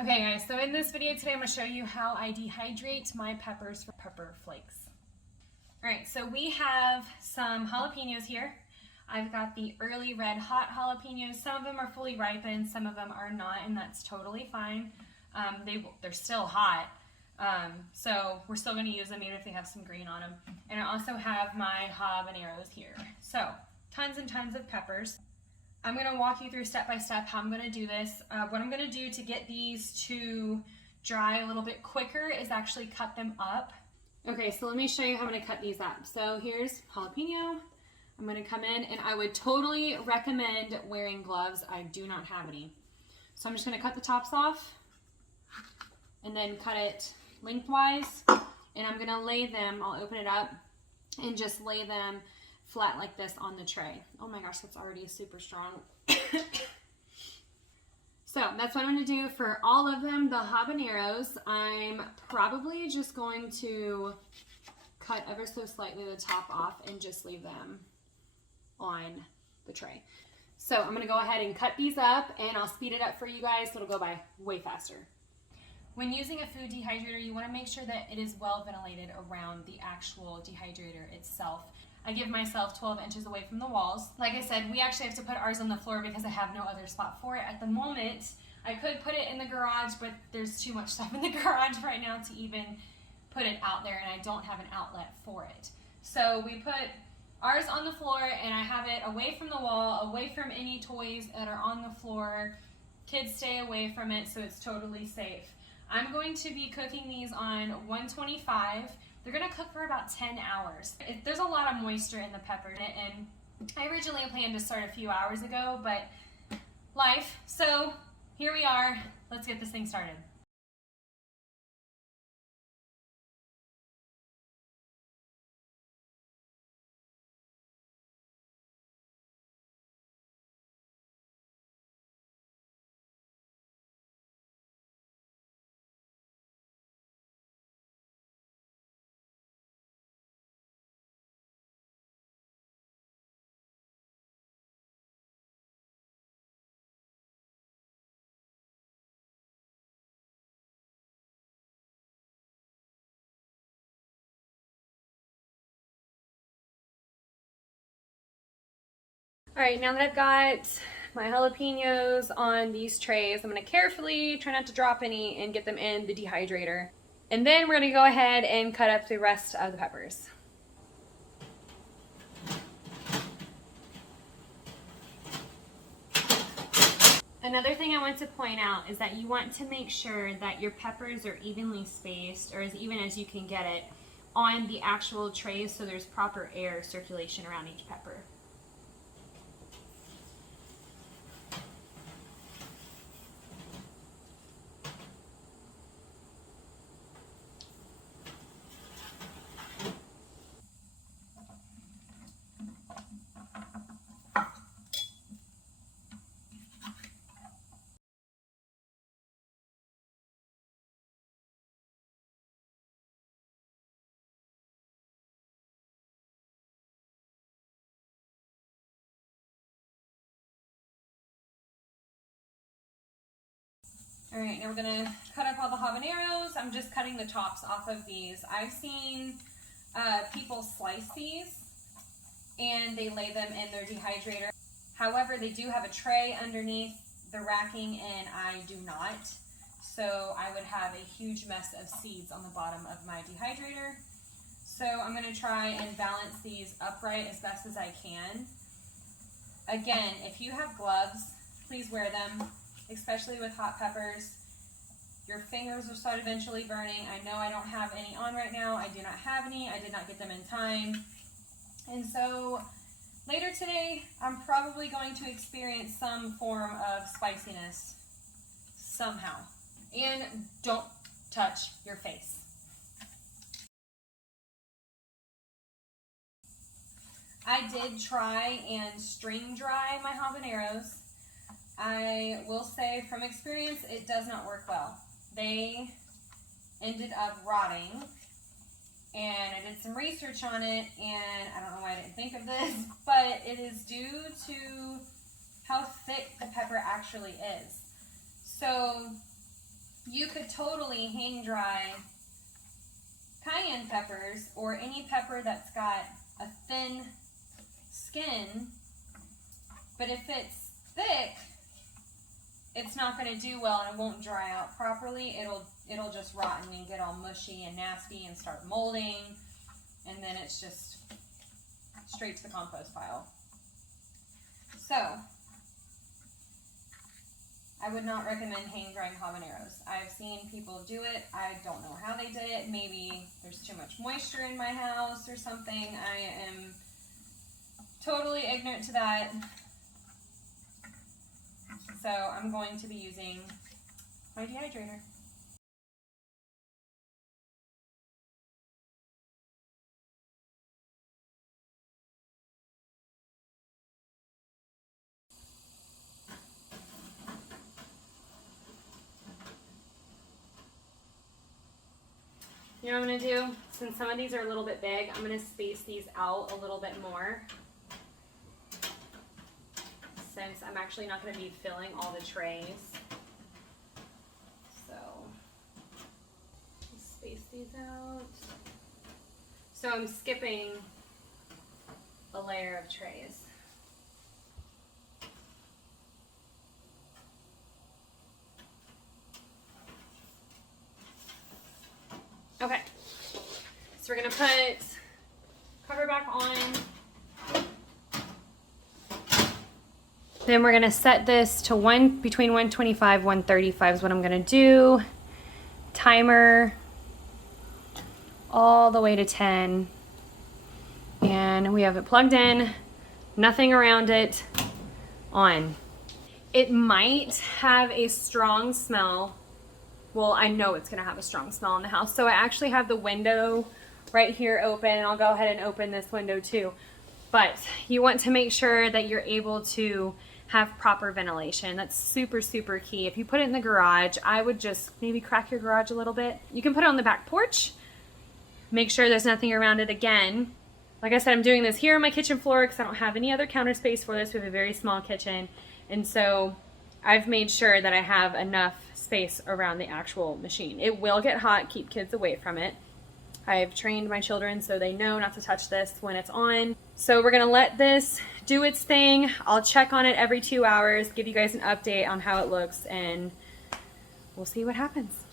Okay guys, so in this video today I'm going to show you how I dehydrate my peppers for pepper flakes. Alright, so we have some jalapenos here. I've got the early red hot jalapenos. Some of them are fully ripened, some of them are not, and that's totally fine. They're still hot, so we're still going to use them even if they have some green on them. And I also have my habaneros here. So, tons and tons of peppers. I'm going to walk you through step by step how I'm going to do this. What I'm going to do to get these to dry a little bit quicker is actually cut them up. Okay, so let me show you how I'm going to cut these up. So here's jalapeno. I'm going to come in, and I would totally recommend wearing gloves. I do not have any. So I'm just going to cut the tops off and then cut it lengthwise. And I'm going to lay them, I'll open it up and just lay them flat like this on the tray. Oh my gosh, that's already super strong. So that's what I'm going to do for all of them. The habaneros, I'm probably just going to cut ever so slightly the top off and just leave them on the tray. So I'm going to go ahead and cut these up, and I'll speed it up for you guys so it'll go by way faster. When using a food dehydrator, you want to make sure that it is well ventilated around the actual dehydrator itself. I give myself 12 inches away from the walls. Like I said, we actually have to put ours on the floor because I have no other spot for it at the moment. I could put it in the garage, but there's too much stuff in the garage right now to even put it out there, and I don't have an outlet for it. So we put ours on the floor, and I have it away from the wall, away from any toys that are on the floor. Kids stay away from it, so it's totally safe. I'm going to be cooking these on 125. They're going to cook for about 10 hours. There's a lot of moisture in the pepper, and I originally planned to start a few hours ago, but life. So here we are. Let's get this thing started. All right, now that I've got my jalapenos on these trays, I'm going to carefully try not to drop any and get them in the dehydrator. And then we're going to go ahead and cut up the rest of the peppers. Another thing I want to point out is that you want to make sure that your peppers are evenly spaced, or as even as you can get it, on the actual trays so there's proper air circulation around each pepper. All right, now we're gonna cut up all the habaneros. I'm just cutting the tops off of these. I've seen people slice these and they lay them in their dehydrator. However, they do have a tray underneath the racking, and I do not. So I would have a huge mess of seeds on the bottom of my dehydrator. So I'm gonna try and balance these upright as best as I can. Again, if you have gloves, please wear them, especially with hot peppers. Your fingers will start eventually burning. I know I don't have any on right now. I do not have any. I did not get them in time. And so later today, I'm probably going to experience some form of spiciness somehow. And don't touch your face. I did try and string dry my habaneros. I will say from experience, it does not work well. They ended up rotting, and I did some research on it, and I don't know why I didn't think of this, but it is due to how thick the pepper actually is. So you could totally hang dry cayenne peppers or any pepper that's got a thin skin, but if it's thick, it's not going to do well and it won't dry out properly. It'll just rot and get all mushy and nasty and start molding, and then it's just straight to the compost pile. So I would not recommend hang drying habaneros. I've seen people do it. I don't know how they did it. Maybe there's too much moisture in my house or something. I am totally ignorant to that. So I'm going to be using my dehydrator. You know what I'm going to do? Since some of these are a little bit big, I'm going to space these out a little bit more. Since I'm actually not going to be filling all the trays. So, space these out. So I'm skipping a layer of trays. Okay, so we're gonna put cover back on. Then we're gonna set this to between 125, 135 is what I'm gonna do. Timer all the way to 10. And we have it plugged in, nothing around it, on. It might have a strong smell. Well, I know it's gonna have a strong smell in the house. So I actually have the window right here open, and I'll go ahead and open this window too. But you want to make sure that you're able to have proper ventilation. That's super, super key. If you put it in the garage, I would just maybe crack your garage a little bit. You can put it on the back porch. Make sure there's nothing around it again. Like I said, I'm doing this here on my kitchen floor because I don't have any other counter space for this. We have a very small kitchen. And so I've made sure that I have enough space around the actual machine. It will get hot, keep kids away from it. I've trained my children so they know not to touch this when it's on. So we're gonna let this do its thing. I'll check on it every 2 hours, give you guys an update on how it looks, and we'll see what happens.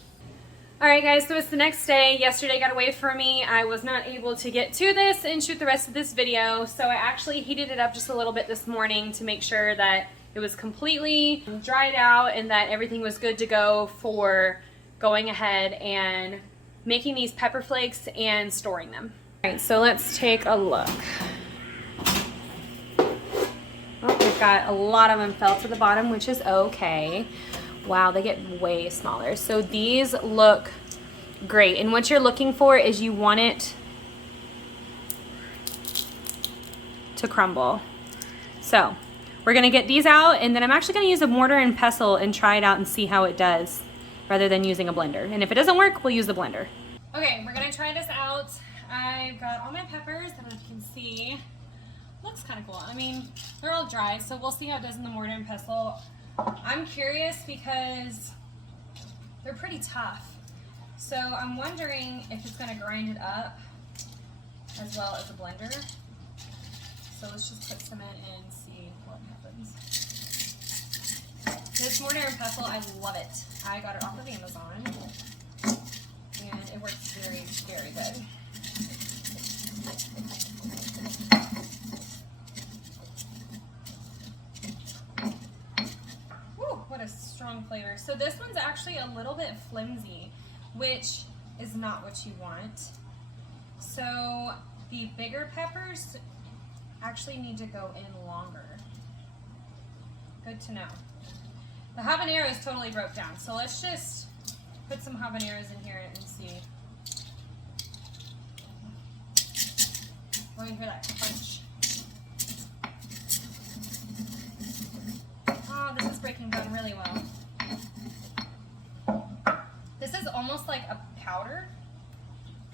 All right guys, so it's the next day. Yesterday got away from me. I was not able to get to this and shoot the rest of this video. So I actually heated it up just a little bit this morning to make sure that it was completely dried out and that everything was good to go for going ahead and making these pepper flakes and storing them. All right, so let's take a look. Oh, we've got a lot of them fell to the bottom, which is okay. Wow, they get way smaller. So these look great. And what you're looking for is you want it to crumble. So we're gonna get these out, and then I'm actually gonna use a mortar and pestle and try it out and see how it does rather than using a blender. And if it doesn't work, we'll use the blender. Okay, we're gonna try this out. I've got all my peppers, and as you can see, looks kind of cool. I mean, they're all dry, so we'll see how it does in the mortar and pestle. I'm curious because they're pretty tough. So I'm wondering if it's gonna grind it up as well as a blender. So let's just put some in and see what happens. This mortar and pestle, I love it. I got it off of Amazon, and it works very, very good. Woo, what a strong flavor. So this one's actually a little bit flimsy, which is not what you want. So the bigger peppers actually need to go in longer. Good to know. The habanero is totally broke down, so let's just put some habaneros in here and see. Oh, you hear that crunch. Oh, this is breaking down really well. This is almost like a powder,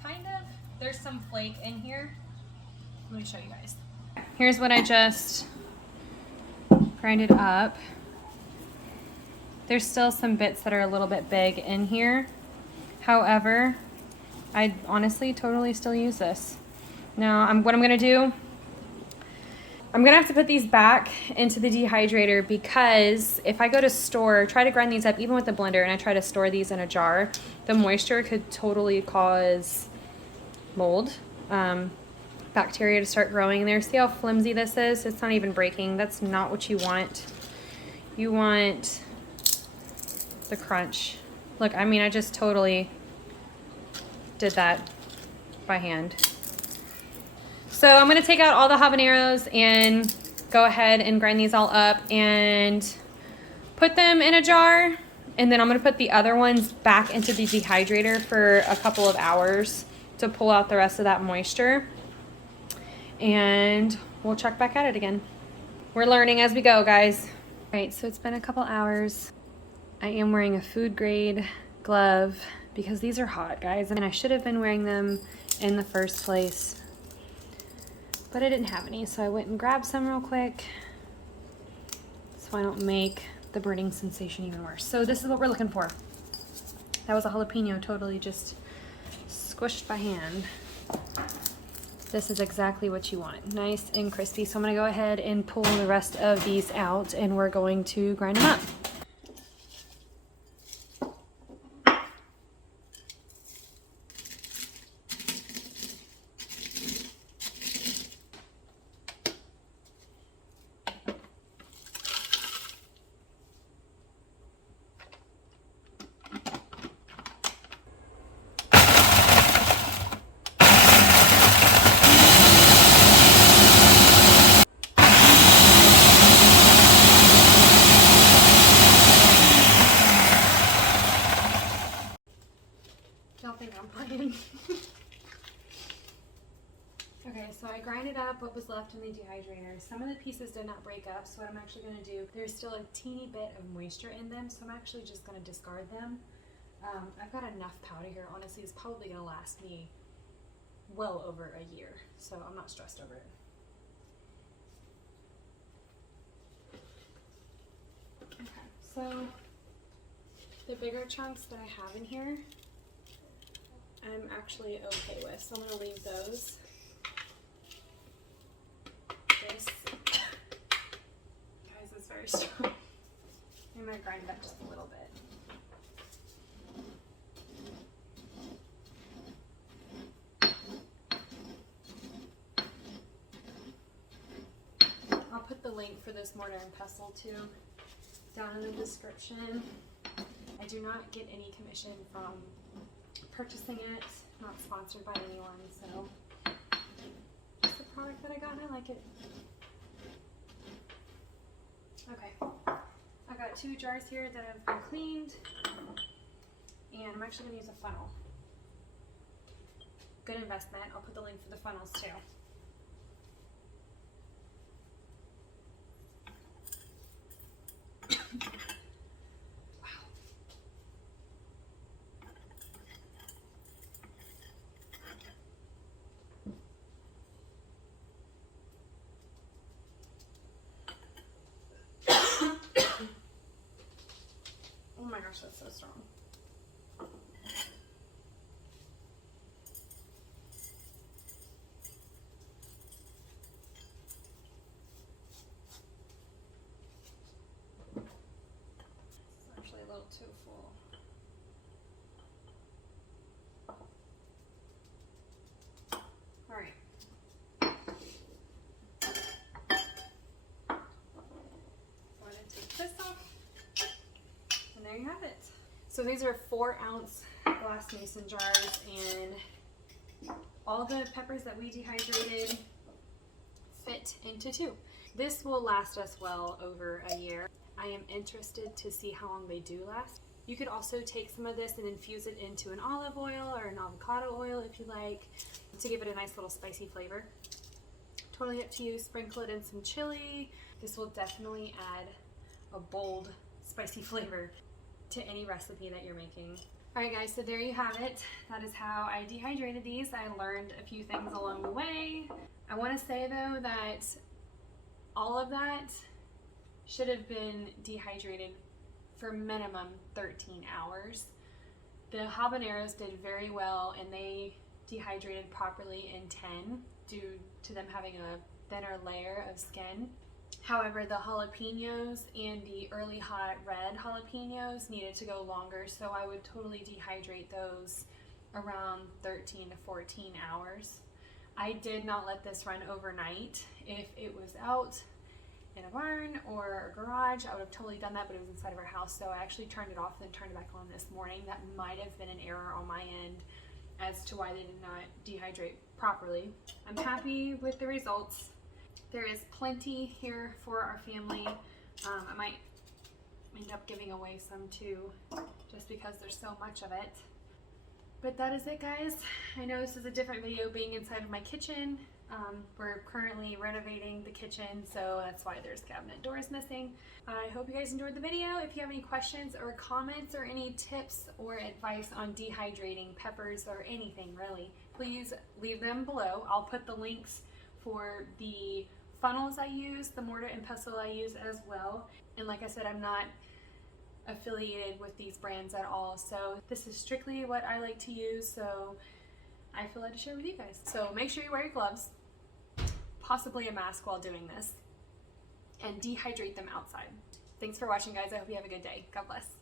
kind of. There's some flake in here. Let me show you guys. Here's what I just grinded up. There's still some bits that are a little bit big in here. However, I honestly totally still use this. Now, what I'm gonna do, I'm gonna have to put these back into the dehydrator, because if I go to try to grind these up even with the blender, and I try to store these in a jar, the moisture could totally cause mold, bacteria to start growing in there. See how flimsy this is? It's not even breaking. That's not what you want. You want the crunch. Look, I mean, I just totally did that by hand. So I'm gonna take out all the habaneros and go ahead and grind these all up and put them in a jar. And then I'm gonna put the other ones back into the dehydrator for a couple of hours to pull out the rest of that moisture. And we'll check back at it again. We're learning as we go, guys. All right, so it's been a couple hours. I am wearing a food grade glove because these are hot, guys. And I should have been wearing them in the first place, but I didn't have any. So I went and grabbed some real quick so I don't make the burning sensation even worse. So this is what we're looking for. That was a jalapeno totally just squished by hand. This is exactly what you want, nice and crispy. So I'm gonna go ahead and pull the rest of these out and we're going to grind them up. Y'all think I'm playing. Okay, so I grinded up what was left in the dehydrator. Some of the pieces did not break up, so what I'm actually going to do, there's still a teeny bit of moisture in them, so I'm actually just going to discard them. I've got enough powder here. Honestly, it's probably going to last me well over a year, so I'm not stressed over it. Okay, so the bigger chunks that I have in here, I'm actually okay with, so I'm going to leave those. This, guys, is very strong. I'm going to grind it up just a little bit. I'll put the link for this mortar and pestle too down in the description. I do not get any commission from purchasing it, not sponsored by anyone, so it's a product that I got and I like it. Okay, I've got 2 jars here that have been cleaned, and I'm actually going to use a funnel. Good investment. I'll put the link for the funnels too. Oh my gosh, that's so strong. It's actually a little too full. All right. Go ahead and take this off. And there you have it. So these are 4-ounce glass mason jars, and all the peppers that we dehydrated fit into 2. This will last us well over a year. I am interested to see how long they do last. You could also take some of this and infuse it into an olive oil or an avocado oil if you like, to give it a nice little spicy flavor. Totally up to you. Sprinkle it in some chili. This will definitely add a bold, spicy flavor to any recipe that you're making. All right, guys, so there you have it. That is how I dehydrated these. I learned a few things along the way. I want to say though that all of that should have been dehydrated for minimum 13 hours. The habaneros did very well, and they dehydrated properly in 10 due to them having a thinner layer of skin. However, the jalapenos and the early hot red jalapenos needed to go longer, so I would totally dehydrate those around 13 to 14 hours. I did not let this run overnight. If it was out in a barn or a garage, I would have totally done that, but it was inside of our house, so I actually turned it off and then turned it back on this morning. That might have been an error on my end as to why they did not dehydrate properly. I'm happy with the results. There is plenty here for our family. I might end up giving away some too, just because there's so much of it. But that is it, guys. I know this is a different video being inside of my kitchen. We're currently renovating the kitchen, so that's why there's cabinet doors missing. I hope you guys enjoyed the video. If you have any questions or comments or any tips or advice on dehydrating peppers or anything really, please leave them below. I'll put the links for the funnels I use, the mortar and pestle I use as well. And like I said, I'm not affiliated with these brands at all, so this is strictly what I like to use, so I feel like to share with you guys. So make sure you wear your gloves, possibly a mask while doing this, and dehydrate them outside. Thanks for watching, guys. I hope you have a good day. God bless.